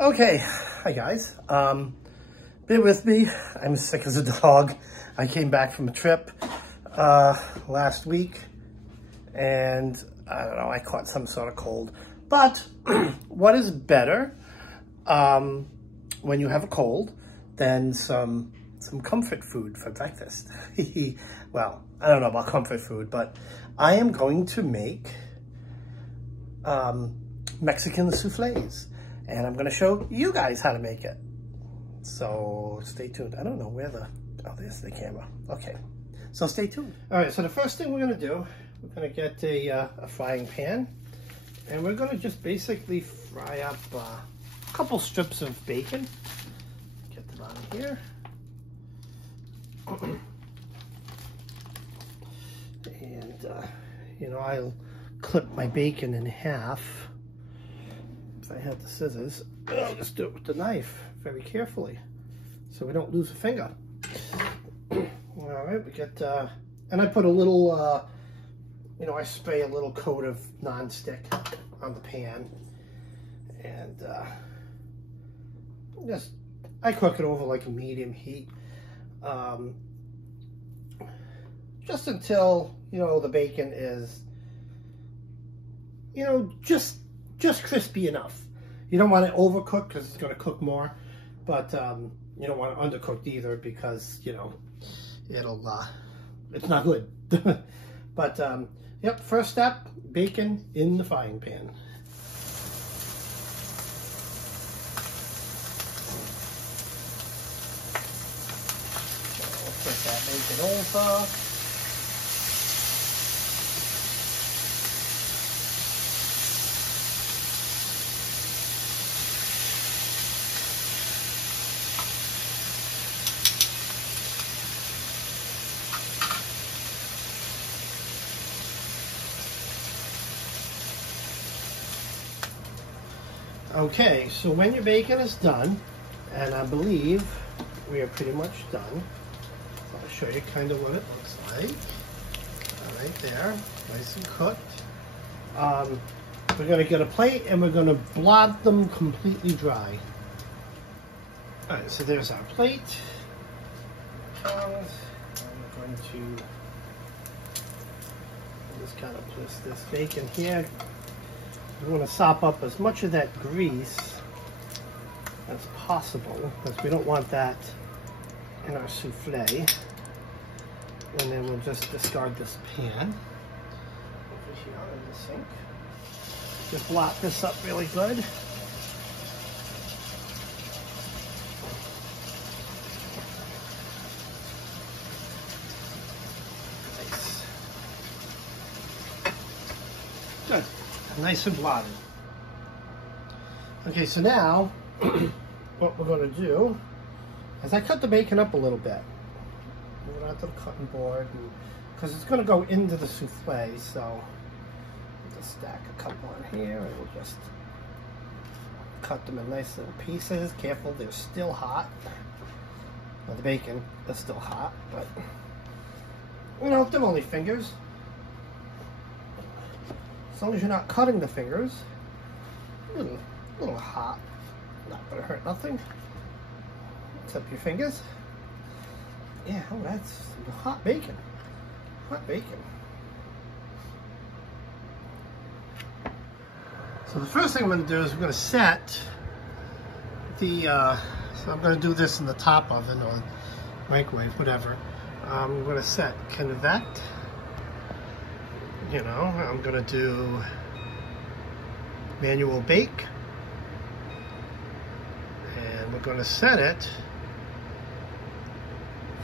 Okay, hi guys. Bear with me. I'm sick as a dog. I came back from a trip last week, and I don't know, I caught some sort of cold. But what is better when you have a cold than some comfort food for breakfast? Well, I don't know about comfort food, but I am going to make Mexican souffles, and I'm going to show you guys how to make it. So stay tuned. I don't know where oh, there's the camera. Okay, so stay tuned. All right, so the first thing we're going to do, we're going to get a frying pan, and we're going to just basically fry up a couple strips of bacon. Get them out of here. And you know, I'll clip my bacon in half. If I had the scissors, I'll just do it with the knife very carefully so we don't lose a finger. All right, we get, and I put a little, you know, I spray a little coat of non-stick on the pan, and I cook it over like a medium heat, just until, you know, the bacon is, you know, just crispy enough. You don't want it overcooked because it's going to cook more, but you don't want it undercooked either because, you know, it's not good. But yep, first step, bacon in the frying pan. So put that bacon over. Okay, so when your bacon is done, and I believe we are pretty much done, I'll show you kind of what it looks like. Right there, nice and cooked. We're going to get a plate and we're going to blot them completely dry. Alright, so there's our plate. I'm going to just kind of place this bacon here. We want to sop up as much of that grease as possible because we don't want that in our souffle. And then we'll just discard this pan over here in the sink. Just blot this up really good. Nice. Good. Nice and blotted. Okay, so now what we're going to do is I cut the bacon up a little bit. Move it onto the cutting board because it's going to go into the souffle. So we'll just stack a couple on here and we'll just cut them in nice little pieces. Careful, they're still hot. Well, the bacon is still hot, but you know, they're only fingers. As long as you're not cutting the fingers, a little hot, not gonna hurt nothing, except your fingers. Yeah, oh, that's hot bacon, hot bacon. So the first thing I'm gonna do is I'm gonna set the, so I'm gonna do this in the top oven or microwave, whatever. I'm gonna set convect. You know, I'm gonna do manual bake, and we're gonna set it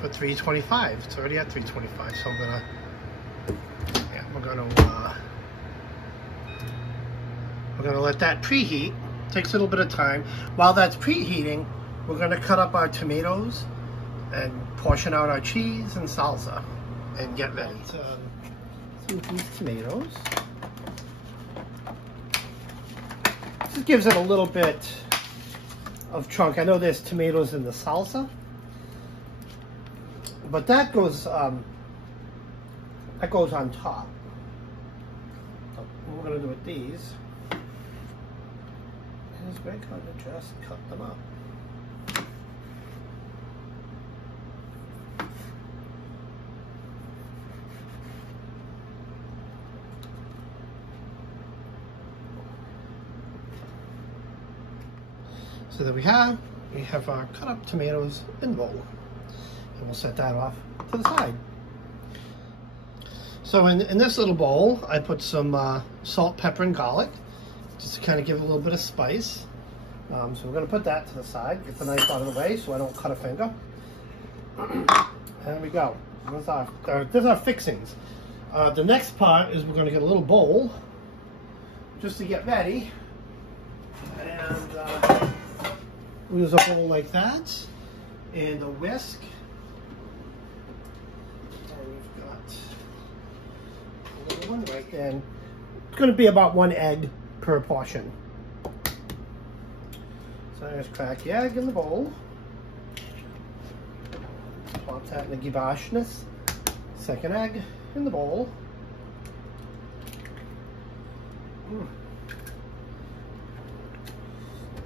for 325. It's already at 325, so I'm gonna, yeah, we're gonna let that preheat. Takes a little bit of time. While that's preheating, we're gonna cut up our tomatoes and portion out our cheese and salsa and get ready. With these tomatoes, just gives it a little bit of chunk. I know there's tomatoes in the salsa, but that goes on top. So what we're gonna do with these is we're going to just cut them up. So there we have our cut up tomatoes in the bowl. And we'll set that off to the side. So in this little bowl, I put some salt, pepper, and garlic, just to kind of give it a little bit of spice. So we're going to put that to the side, get the knife out of the way so I don't cut a finger. And there we go. There's our fixings. The next part is we're going to get a little bowl, just to get ready. And we'll use a bowl like that, and a whisk. And we've got a little one right there. It's going to be about 1 egg per portion. So I just crack the egg in the bowl. Pop that in the gibashness. Second egg in the bowl.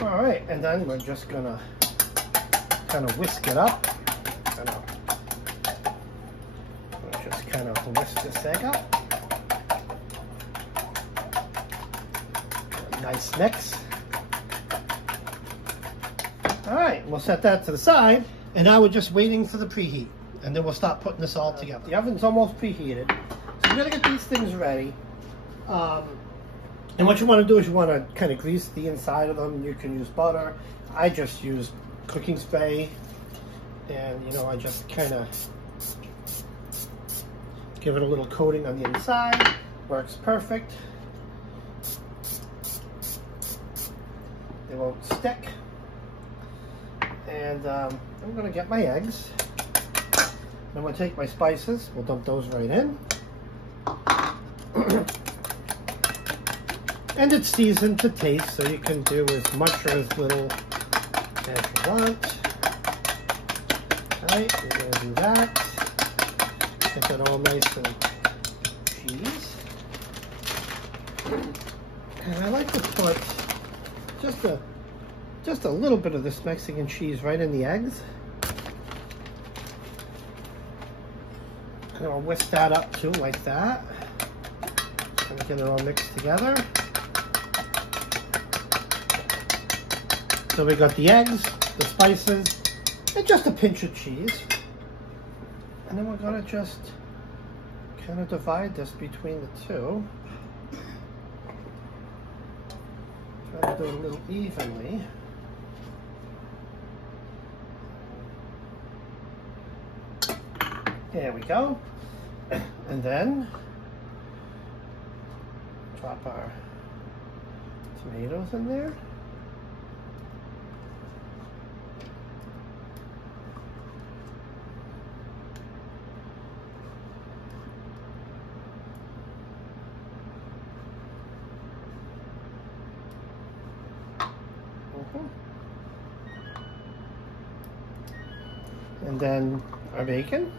All right, and then we're just gonna kind of whisk it up. Just kind of whisk this egg up. Nice mix. All right, we'll set that to the side, and now we're just waiting for the preheat, and then we'll start putting this all together. The oven's almost preheated, so we're gonna get these things ready. And what you want to do is you want to kind of grease the inside of them. You can use butter. I just use cooking spray, and you know, I just kind of give it a little coating on the inside. Works perfect. They won't stick. And I'm going to get my eggs. I'm going to take my spices. We'll dump those right in. And it's seasoned to taste, so you can do as much or as little as you want. Alright, we're going to do that. Get that all nice and cheese. And I like to put just a little bit of this Mexican cheese right in the eggs. And I'll whisk that up too, like that. And get it all mixed together. So we got the eggs, the spices, and just a pinch of cheese. And then we're gonna just kind of divide this between the two. Try to do it a little evenly. There we go. And then drop our tomatoes in there. And then our bacon.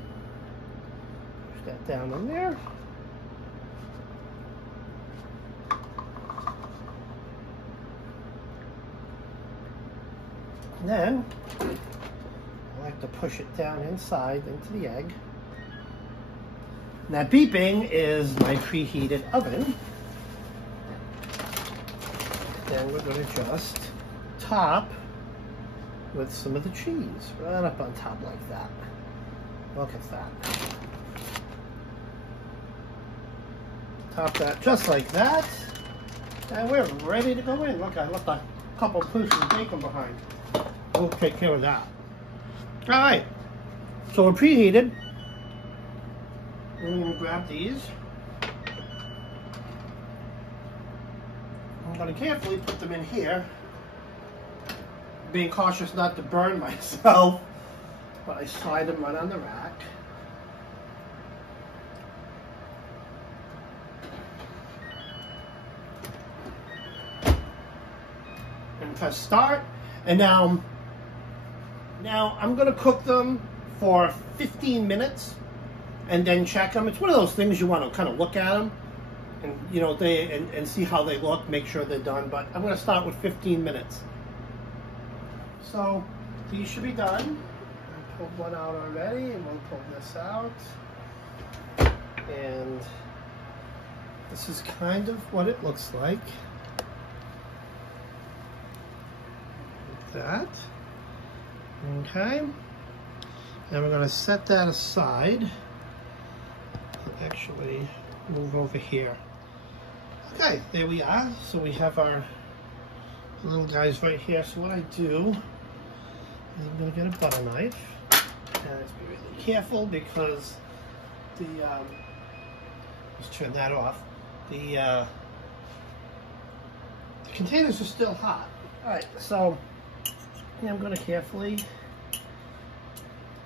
Push that down in there. And then I like to push it down inside into the egg. And that beeping is my preheated oven. Then we're going to just top with some of the cheese right up on top like that. Look at that. Top that just like that. And we're ready to go in. Look, I left a couple pieces of bacon behind. We'll take care of that. All right. So we're preheated. We're going to grab these. I'm going to carefully put them in here. Being cautious not to burn myself, but I slide them right on the rack. And press start. And now I'm going to cook them for 15 minutes and then check them. It's one of those things you want to kind of look at them and you know, and see how they look, make sure they're done. But I'm going to start with 15 minutes. So these should be done. I pulled one out already, and we'll pull this out. And this is kind of what it looks like. Like that. Okay. And we're going to set that aside. Actually, move over here. Okay, there we are. So we have our little guys right here. So what I do is I'm going to get a butter knife. And let's be really careful because the let's turn that off. The containers are still hot. All right, so I'm going to carefully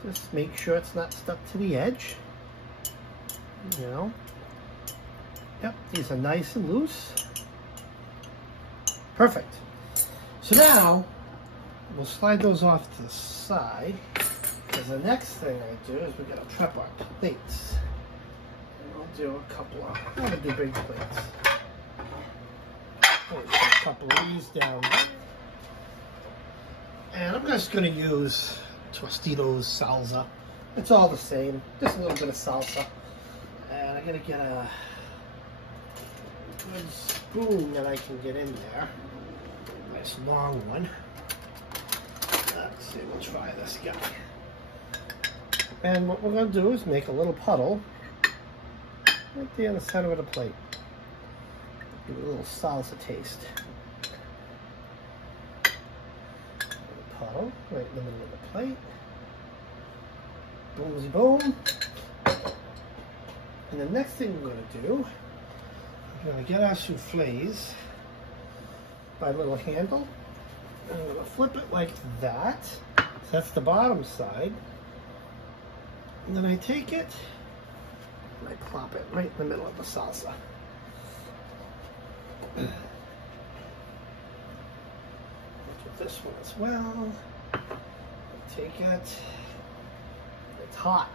just make sure it's not stuck to the edge. You know. Yep, these are nice and loose. Perfect. So now we'll slide those off to the side. Because the next thing I do is we're going to prep our plates. And I'll do a couple of, I'm going to do big plates. I'll put a couple of these down. And I'm just going to use Tostitos salsa. It's all the same, just a little bit of salsa. And I'm going to get a good spoon that I can get in there. Nice long one. Let's see, we'll try this guy. And what we're going to do is make a little puddle right there in the center of the plate. Give it a little salsa taste. A puddle right in the middle of the plate. Boomsy boom. And the next thing we're going to do, we're going to get our souffles by a little handle. And I'm going to flip it like that. So that's the bottom side. And then I take it and I plop it right in the middle of the salsa. Do this one as well. Take it. It's hot.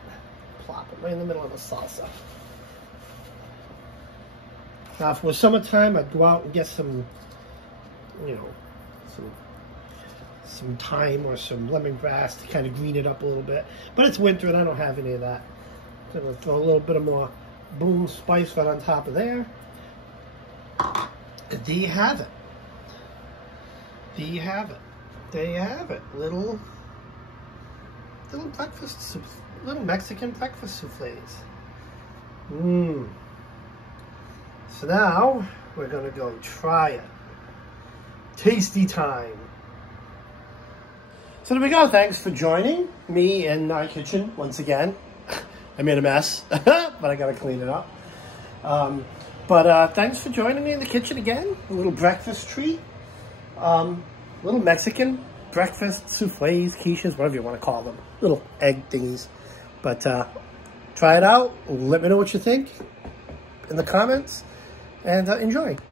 Plop it right in the middle of the salsa. Now, if it was summertime, I'd go out and get some, you know, some thyme or some lemongrass to kind of green it up a little bit. But it's winter and I don't have any of that. So I'm going to throw a little bit of more boom spice right on top of there. And there you have it. There you have it. There you have it. Little breakfast soup, little Mexican breakfast souffles. Mmm. So now we're going to go try it. Tasty time. So there we go. Thanks for joining me in our kitchen once again. I made a mess, but I got to clean it up. Thanks for joining me in the kitchen again. A little breakfast treat. Little Mexican breakfast souffles, quiches, whatever you want to call them. Little egg thingies. But try it out. Let me know what you think in the comments. And enjoy.